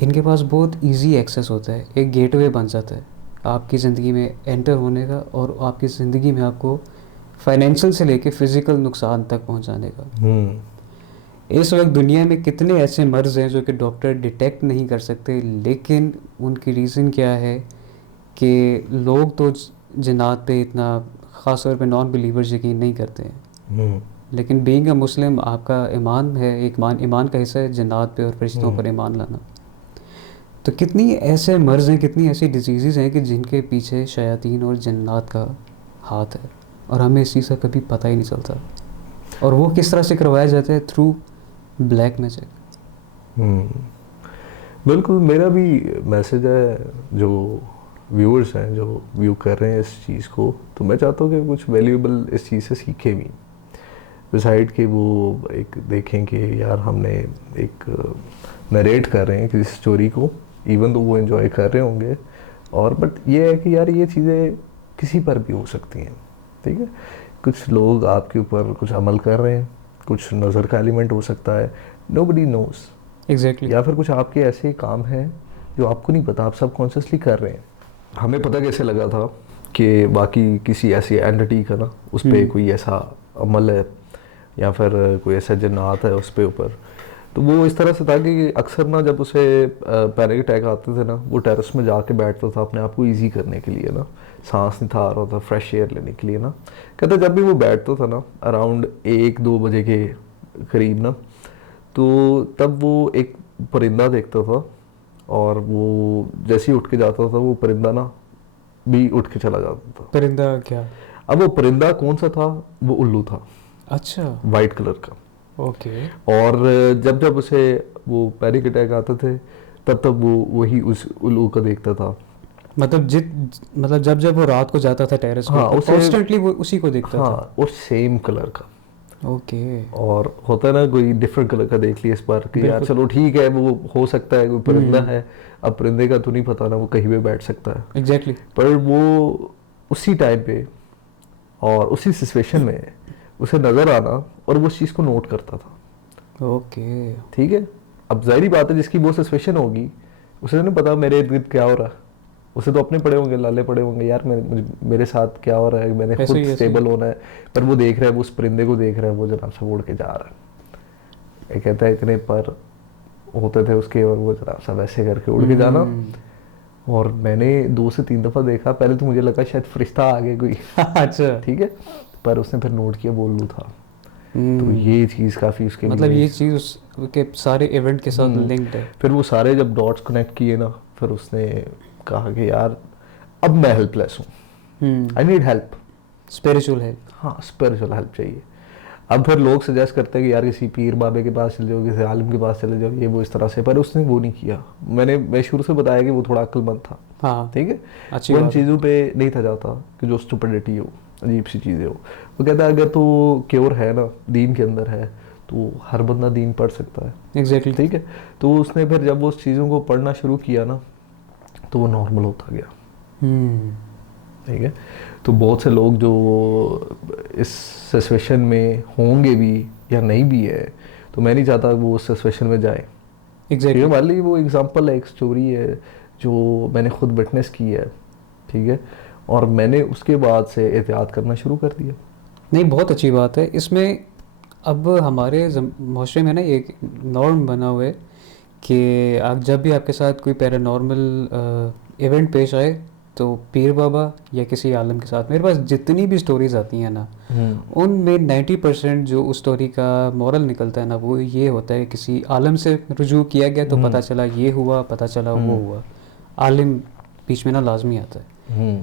इनके पास बहुत इजी एक्सेस होता है, एक गेटवे बन जाता है आपकी ज़िंदगी में एंटर होने का, और आपकी ज़िंदगी में आपको फाइनेंशियल से लेके फिज़िकल नुकसान तक पहुंचाने का। इस वक्त दुनिया में कितने ऐसे मर्ज़ हैं जो कि डॉक्टर डिटेक्ट नहीं कर सकते, लेकिन उनकी रीज़न क्या है कि लोग तो जिन्नात पे इतना ख़ास तौर पे नॉन बिलीवर्स यकीन नहीं करते हैं। लेकिन बीइंग अ मुस्लिम आपका ईमान है, एक ईमान का हिस्सा है जिन्नात पे और फरिश्तों पर ईमान लाना। तो कितनी ऐसे मर्ज़ हैं, कितनी ऐसी डिजीज़ हैं कि जिनके पीछे शयातीन और जिन्नात का हाथ है, और हमें इस चीज़ का कभी पता ही नहीं चलता। और वो किस तरह से करवाया जाता है? Through black magic. बिल्कुल, मेरा भी मैसेज है जो व्यूअर्स हैं जो व्यू कर रहे हैं इस चीज़ को, तो मैं चाहता हूँ कि कुछ वैल्यूएबल इस चीज़ से सीखें भी, बिसाइड के वो एक देखें कि यार हमने एक नरेट कर रहे हैं किसी स्टोरी को, इवन तो वो एंजॉय कर रहे होंगे, और बट ये है कि यार ये चीज़ें किसी पर भी हो सकती हैं, ठीक है। कुछ लोग आपके ऊपर कुछ अमल कर रहे हैं, कुछ नज़र का एलिमेंट हो सकता है, नोबडी नोस एग्जैक्टली। या फिर कुछ आपके ऐसे काम हैं जो आपको नहीं पता, आप सबकॉन्शियसली कर रहे हैं। हमें पता कैसे लगा था कि बाकी किसी ऐसी एंटिटी का ना उस पर कोई ऐसा अमल है या फिर कोई ऐसा जन्नात है उस पे ऊपर, तो वो इस तरह से था कि अक्सर ना जब उसे पैनिक अटैक आते थे ना, वो टेरेस में जाके बैठता था अपने आप को ईजी करने के लिए ना, सांस नहीं था आ रहा था, फ्रेश एयर लेने के लिए ना। कहते जब भी वो बैठता था ना अराउंड 1-2 बजे के करीब ना, तो तब वो एक परिंदा देखता था, और वो जैसे ही उठ के जाता था वो परिंदा ना भी उठ के चला जाता था। परिंदा क्या? अब वो परिंदा कौन सा था? वो उल्लू था, अच्छा, वाइट कलर का। ओके। और जब जब उसे वो पैनिक अटैक आते थे तब तब वो वही उस उल्लू को देखता था। मतलब जब जब वो रात को जाता था टेरेस हाँ, पे, उसे कॉन्स्टेंटली वो उसी को देखता था। हाँ, और सेम कलर का। ओके। और होता है ना कोई डिफरेंट कलर का देख लिया इस बार कि यार बिल्कुल। चलो ठीक है, वो हो सकता है कोई परिंदा है, अब परिंदे का तो नहीं पता ना, वो कहीं भी बैठ सकता है। एग्जैक्टली। पर वो उसी टाइम पे और उसी सिचुएशन में उसे नज़र आना और वो उस चीज़ को नोट करता था। ओके। ठीक है, अब जाहिर बात है जिसकी वो सिचुएशन होगी उसे नहीं पता मेरे इर्द गिर्द क्या हो रहा है, उसे तो अपने पड़े होंगे, लाले पड़े होंगे यार मेरे साथ क्या हो रहा है, मैंने खुद स्टेबल होना है। पर वो देख रहा है, वो उस परिंदे को देख रहा है, वो जनाब से उड़ के जा रहा है। ये कहता है इतने पर होते थे उसके, और वो जनाब सा वैसे करके उड़ के जाना। और मैंने 2 से 3 दफ़ा देखा, पहले तो मुझे लगा शायद फरिश्ता आ गया कोई। अच्छा। ठीक है, पर उसने फिर नोट किया वो उल्लू था। तो ये चीज़ काफ़ी उसके मतलब ये चीज़ उसके सारे इवेंट के साथ लिंक्ड है। फिर वो सारे जब डॉट्स कनेक्ट किए ना, फिर उसने कहा कि यार अब मैं हेल्पलेस हूँ, I need help, spiritual help. हाँ, स्पिरिचुअल हेल्प चाहिए। अब फिर लोग सजेस्ट करते हैं कि यार किसी पीर बाबे के पास चले जाओ, किसी आलिम के पास चले जाओ, ये वो इस तरह से, पर उसने वो नहीं किया। मैं शुरू से बताया कि वो थोड़ा अक्लमंद था। हाँ, ठीक है, अच्छी वो इन बात है। चीज़ों पे नहीं था जाता कि जो स्टुपिडिटी हो, अजीब सी चीज़ें हो। वो कहता है अगर तो क्योर है ना, दीन के अंदर है, तो हर बंदा दीन पढ़ सकता है। एग्जैक्टली। ठीक है, तो उसने फिर जब उस चीज़ों को पढ़ना शुरू किया ना, तो वो नॉर्मल होता गया। ठीक है, तो बहुत से लोग जो इस सिचुएशन में होंगे भी या नहीं भी है, तो मैं नहीं चाहता वो उस सिचुएशन में जाए। एग्जैक्टली। वाली वो एग्जांपल है, एक स्टोरी है जो मैंने खुद विटनेस की है। ठीक है, और मैंने उसके बाद से एहतियात करना शुरू कर दिया। नहीं, बहुत अच्छी बात है। इसमें अब हमारे माशरे में ना एक नॉर्म बना हुआ है कि आप जब भी आपके साथ कोई पैरानॉर्मल इवेंट पेश आए तो पीर बाबा या किसी आलम के साथ, मेरे पास जितनी भी स्टोरीज आती हैं ना, उनमें 90% जो उस स्टोरी का मॉरल निकलता है ना, वो ये होता है किसी आलम से रुजू किया गया तो पता चला ये हुआ, पता चला वो हुआ, आलिम बीच में ना लाजमी आता है।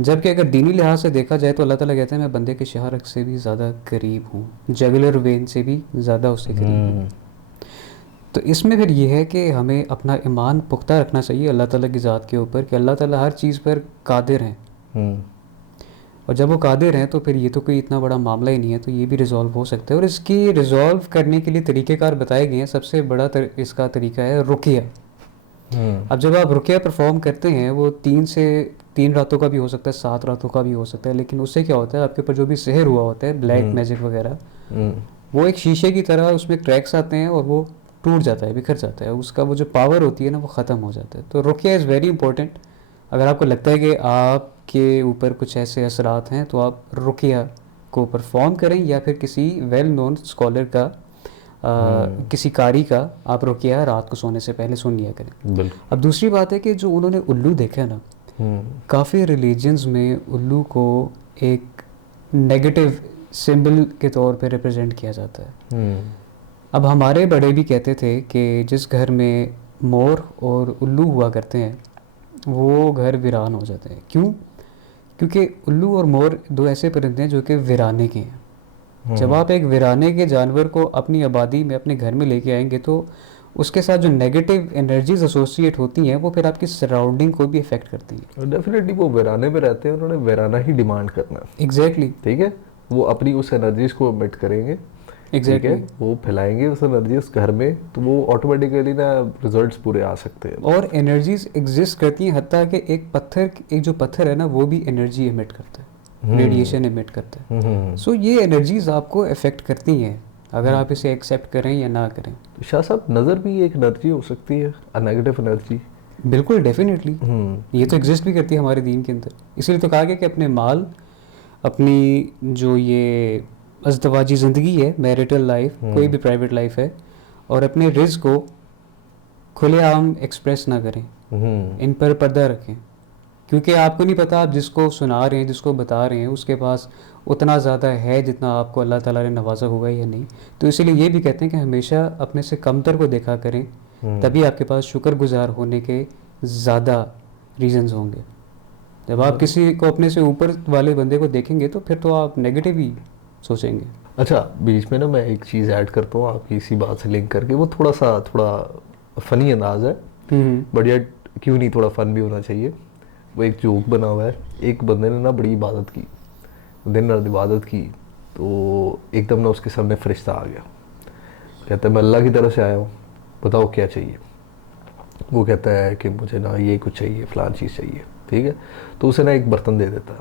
जबकि अगर दीनी लिहाज से देखा जाए तो अल्लाह ताला कहते हैं मैं बंदे के शहरक से भी ज़्यादा करीब हूँ, जगुलर वेन से भी ज़्यादा उससे करीब हूँ। तो इसमें फिर ये है कि हमें अपना ईमान पुख्ता रखना चाहिए अल्लाह ताला की ज़ात के ऊपर कि अल्लाह ताला हर चीज़ पर कादिर हैं। और जब वो कादिर हैं तो फिर ये तो कोई इतना बड़ा मामला ही नहीं है, तो ये भी रिज़ॉल्व हो सकता है। और इसकी रिज़ॉल्व करने के लिए तरीक़ेकार बताए गए हैं। सबसे बड़ा इसका तरीका है रुकिया। अब जब आप रुकिया परफॉर्म करते हैं, वो 3 रातों का भी हो सकता है, 7 रातों का भी हो सकता है, लेकिन उससे क्या होता है आपके ऊपर जो भी सहर हुआ होता है, ब्लैक मैजिक वगैरह, वो एक शीशे की तरह उसमें क्रैक्स आते हैं और वो टूट जाता है, बिखर जाता है, उसका वो जो पावर होती है ना वो ख़त्म हो जाता है। तो रुकिया इज़ वेरी इंपॉर्टेंट। अगर आपको लगता है कि आपके ऊपर कुछ ऐसे असरात हैं तो आप रुकिया को परफॉर्म करें, या फिर किसी वेल नोन स्कॉलर का किसी कारी का आप रुकिया रात को सोने से पहले सुन लिया करें। बिल्कुल। अब दूसरी बात है कि जो उन्होंने उल्लू देखा ना, काफ़ी रिलीजन्स में उल्लू को एक नेगेटिव सिंबल के तौर पे रिप्रेजेंट किया जाता है। अब हमारे बड़े भी कहते थे कि जिस घर में मोर और उल्लू हुआ करते हैं वो घर वीरान हो जाते हैं। क्यों? क्योंकि उल्लू और मोर दो ऐसे परिंदे हैं जो कि वीराने के हैं। जब आप एक वीराने के जानवर को अपनी आबादी में, अपने घर में लेके आएंगे तो उसके साथ जो नेगेटिव एनर्जीज एसोसिएट होती हैं वो फिर आपकी सराउंडिंग को भी इफेक्ट करती हैं। डेफिनेटली वो वीराने में रहते हैं, उन्होंने वीराना ही डिमांड करना है। एग्जैक्टली। ठीक है, वो अपनी उस एनर्जीज को एमिट करेंगे। एग्जैक्टली। वो फैलाएंगे उस एनर्जी उस घर में, तो वो ऑटोमेटिकली ना रिजल्ट्स पूरे आ सकते हैं। और एनर्जीज एग्जिस्ट करती हैं, हत्ता कि एक जो पत्थर है ना वो भी एनर्जी एमिट करता है, रेडिएशन एमिट करता है। सो ये एनर्जीज आपको इफेक्ट करती हैं, अगर आप इसे एक्सेप्ट करें या ना करें। तो शाह साहब, नज़र भी एक एनर्जी हो सकती है, नेगेटिव एनर्जी। बिल्कुल, डेफिनेटली। ये तो एग्जिस्ट भी करती है हमारे दीन के अंदर। इसीलिए तो कहा गया कि अपने माल, अपनी जो ये अज़दवाजी ज़िंदगी है, मैरिटल लाइफ, कोई भी प्राइवेट लाइफ है, और अपने रिज़्क को खुलेआम एक्सप्रेस ना करें, इन पर पर्दा रखें। क्योंकि आपको नहीं पता आप जिसको सुना रहे हैं, जिसको बता रहे हैं, उसके पास उतना ज़्यादा है जितना आपको अल्लाह ताला ने नवाजा हुआ है या नहीं। तो इसीलिए ये भी कहते हैं कि हमेशा अपने से कमतर को देखा करें, तभी आपके पास शुक्रगुजार होने के ज़्यादा रीजंस होंगे। जब आप किसी को अपने से ऊपर वाले बंदे को देखेंगे तो फिर तो आप नेगेटिव ही सोचेंगे। अच्छा, बीच में ना मैं एक चीज़ ऐड करता हूँ आपकी इसी बात से लिंक करके। वो थोड़ा फ़नी अंदाज है, बट यार क्यों नहीं, थोड़ा फ़न भी होना चाहिए। वो एक जोक बना हुआ है, एक बंदे ने ना बड़ी इबादत की, दिन रात इबादत की, तो एकदम ना उसके सामने फरिश्ता आ गया। कहता है मैं अल्लाह की तरफ से आया हूँ, बताओ क्या चाहिए। वो कहता है कि मुझे ना ये कुछ चाहिए, फ़लान चीज़ चाहिए। ठीक है, तो उसे ना एक बर्तन दे देता है,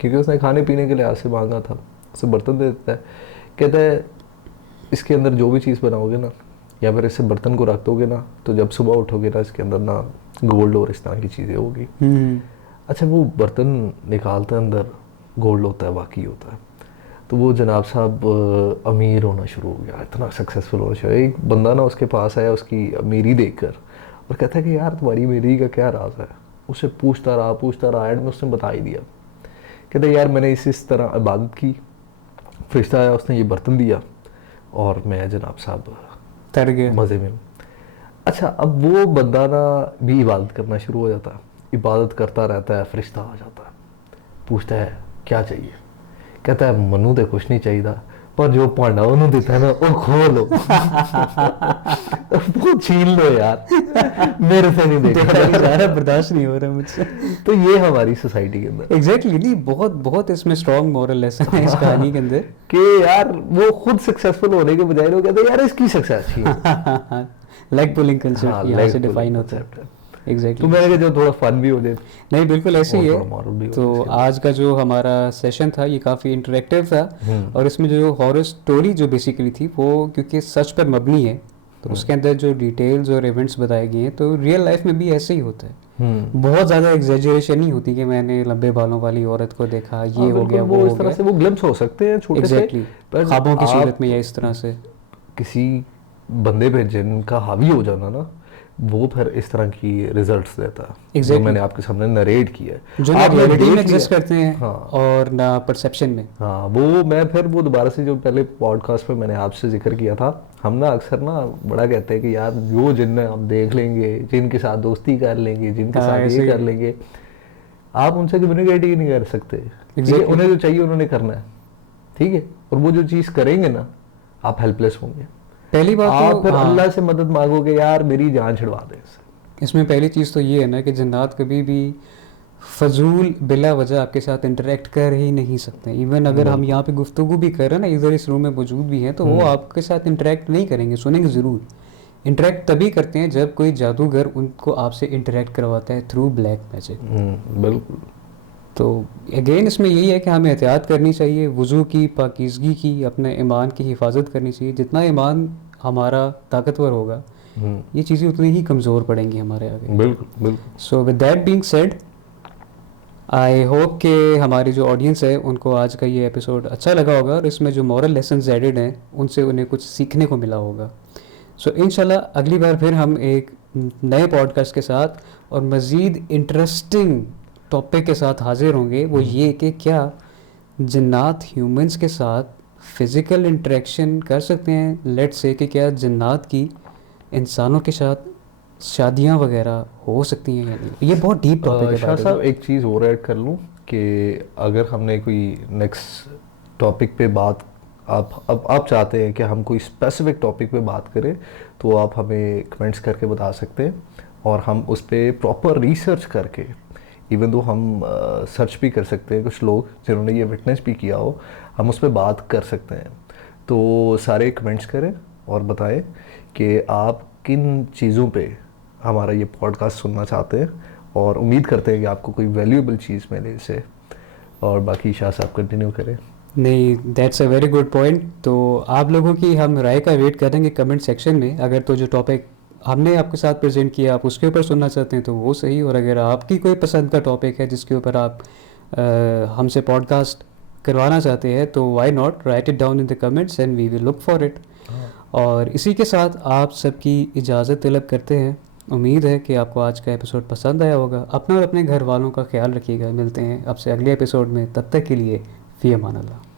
क्योंकि उसने खाने पीने के लिहाज से मांगा था। उसे बर्तन दे देता है, कहता है इसके अंदर जो भी चीज़ बनाओगे ना, या फिर इसे बर्तन को रख दोगे ना, तो जब सुबह उठोगे ना इसके अंदर ना गोल्ड और इस तरह की चीज़ें होगी। अच्छा, वो बर्तन निकालता है, अंदर गोल्ड होता है, बाकी होता है। तो वो जनाब साहब अमीर होना शुरू हो गया, इतना सक्सेसफुल होना शुरू। एक बंदा ना उसके पास आया उसकी अमीरी देखकर, और कहता है कि यार तुम्हारी अमीरी का क्या राज है। उससे पूछता रहा, एंड में उसने बता ही दिया। कहता है यार मैंने इस तरह इबादत की, फरिश्ता आया, उसने ये बर्तन दिया, और मैं जनाब साहब तर गया, मज़े में। अच्छा, अब वो बंदा ना भी इबादत करना शुरू हो जाता है, इबादत करता रहता है, फरिश्ता आ जाता है, पूछता है क्या चाहिए। कहता है मनु तो कुछ नहीं चाहिए, पर जो भांडा उन्होंने देता है ना वो खोलो वो छीन लो यार, मेरे से नहीं देखा जा रहा, बर्दाश्त नहीं हो रहा मुझसे। तो ये हमारी सोसाइटी के अंदर एग्जैक्टली नहीं, बहुत इसमें स्ट्रॉन्ग मॉरल लेसन है इस कहानी के अंदर कि यार वो खुद सक्सेसफुल होने के बजाय लोग कहते हैं यार इसकी सक्सेस अच्छी है। लेग पुलिंग कल्चर यहाँ से डिफाइन होता है। एग्जैक्टली। तो मैंने कहा जो थोड़ा फन भी हो जाए। नहीं, बिल्कुल ऐसे ही और है। थोड़ा moral भी हो तो इसके आज का जो हमारा सेशन था ये काफ़ी इंटरेक्टिव था, और इसमें जो हॉरर स्टोरी जो बेसिकली थी वो क्योंकि सच पर मबनी है, तो उसके अंदर जो डिटेल्स और इवेंट्स बताए गए हैं, तो रियल लाइफ में भी ऐसे ही होता है। बहुत ज़्यादा एग्जैजरेशन नहीं होती कि मैंने लंबे बालों वाली औरत को देखा, ये हो गया, वो इस तरह से वो ग्लिम्स हो सकते हैं छोटे से, एग्जैक्टली, ख्वाबों की सूरत में या इस तरह से। किसी बंदे पे जिनका हावी हो जाना ना, वो फिर इस तरह की रिजल्ट्स देता है जो मैंने आपके सामने नरेट किया है, जो ना रियलिटी में एग्जिस्ट करते हैं। हाँ। और ना परसेप्शन में। हाँ, वो मैं फिर वो दोबारा से जो पहले पॉडकास्ट पे मैंने आपसे जिक्र किया था, हम ना अक्सर ना बड़ा कहते हैं कि यार जो जिन हम देख लेंगे, जिनके साथ दोस्ती कर लेंगे, जिनके साथ ये कर लेंगे, आप उनसे कम्युनिकेट ही नहीं कर सकते। उन्हें जो चाहिए उन्होंने करना है, ठीक है, और वो जो चीज़ करेंगे ना आप हेल्पलेस होंगे। पहली बात आप फिर अल्लाह से मदद मांगोगे, यार मेरी जान छिड़वा दे। इसमें पहली चीज़ तो ये है ना कि जन्नात कभी भी फजूल बिला वजह आपके साथ इंटरेक्ट कर ही नहीं सकते। इवन अगर हम यहाँ पे गुफ्तगू भी कर रहे हैं ना, इधर इस रूम में मौजूद भी हैं, तो वो आपके साथ इंटरेक्ट नहीं करेंगे, सुनेंगे ज़रूर। इंटरेक्ट तभी करते हैं जब कोई जादूगर उनको आपसे इंटरेक्ट करवाता है थ्रू ब्लैक मैजिक। बिल्कुल। तो अगेन इसमें यही है कि हमें एहतियात करनी चाहिए, वज़ू की, पाकीज़गी की, अपने ईमान की हिफाजत करनी चाहिए। जितना ईमान हमारा ताकतवर होगा, ये चीज़ें उतनी ही कमज़ोर पड़ेंगी हमारे आगे। बिल्कुल बिल्कुल। So with that being said, I hope कि हमारी जो ऑडियंस है उनको आज का ये एपिसोड अच्छा लगा होगा और इसमें जो मॉरल लेसन्स एडेड हैं उनसे उन्हें कुछ सीखने को मिला होगा। सो इंशाल्लाह अगली बार फिर हम एक नए पॉडकास्ट के साथ और मज़ीद इंटरेस्टिंग टॉपिक के साथ हाजिर होंगे। वो ये कि क्या जन्नात ह्यूमंस के साथ फ़िज़िकल इंटरेक्शन कर सकते हैं, लेट्स से कि क्या जन्नात की इंसानों के साथ शादियां वगैरह हो सकती हैं या नहीं। ये बहुत डीप टॉपिक है। शाह साहब एक चीज़ और ऐड कर लूँ कि अगर हमने कोई नेक्स्ट टॉपिक पे बात आप चाहते हैं कि हम कोई स्पेसिफिक टॉपिक पे बात करें तो आप हमें कमेंट्स करके बता सकते हैं और हम उस पर प्रॉपर रिसर्च करके, इवन दो हम सर्च भी कर सकते हैं, कुछ लोग जिन्होंने ये विटनेस भी किया हो, हम उस पर बात कर सकते हैं। तो सारे कमेंट्स करें और बताएं कि आप किन चीज़ों पे हमारा ये पॉडकास्ट सुनना चाहते हैं और उम्मीद करते हैं कि आपको कोई वैल्यूएबल चीज़ मिले इससे। और बाकी शाह साहब कंटिन्यू करें। नहीं, that's a very good point. तो आप लोगों की हम राय का वेट करेंगे कमेंट सेक्शन में। अगर तो जो टॉपिक हमने आपके साथ प्रेजेंट किया आप उसके ऊपर सुनना चाहते हैं तो वो सही, और अगर आपकी कोई पसंद का टॉपिक है जिसके ऊपर आप हमसे पॉडकास्ट करवाना चाहते हैं तो why not write it down in the comments and we will look for it. और इसी के साथ आप सबकी इजाज़त तलब करते हैं। उम्मीद है कि आपको आज का एपिसोड पसंद आया होगा। अपना और अपने घर वालों का ख्याल रखिएगा। मिलते हैं आपसे अगले एपिसोड में, तब तक के लिए फ़ी अमान अल्लाह।